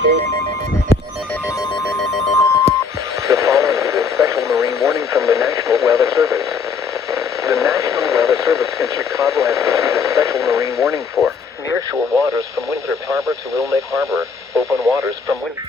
The following is a special marine warning from the National Weather Service. The National Weather Service in Chicago has issued a special marine warning for nearshore waters from Winthrop Harbor to Wilmette Harbor, open waters from Winthrop.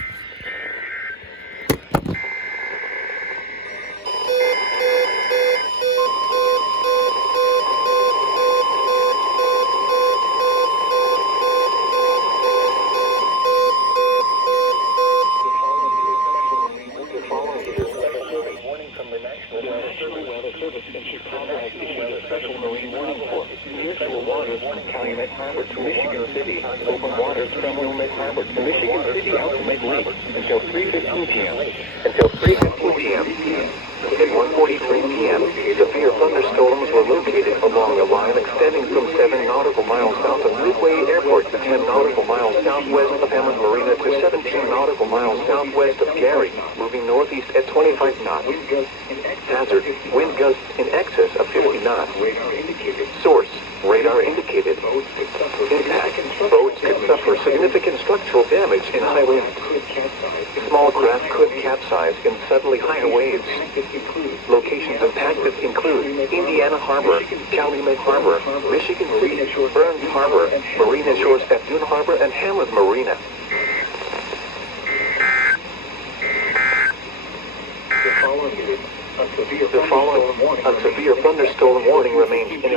Special marine warning for nearshore waters from Calumet Harbor to Michigan City, open waters from Wilmette Harbor to Michigan City Ultimate Lake until 3:15 p.m. Until 3:15 p.m. At 1:43 p.m., severe thunderstorms were located along a line extending from 7 nautical miles south of Midway Airport to 10 nautical miles southwest of Hammond Marina to 17 nautical miles southwest of Gary, moving northeast at 25 knots. Hazard, wind gusts in excess of 50 knots. Source, radar indicated. Impact, boats could suffer significant structural damage in high winds. Small craft could capsize in suddenly higher waves. Locations impacted include Indiana Harbor, Calumet Harbor, Michigan City, Burns Harbor, Marina Shores at Dune Harbor, and Hammond Marina. The following, a severe thunderstorm warning remains in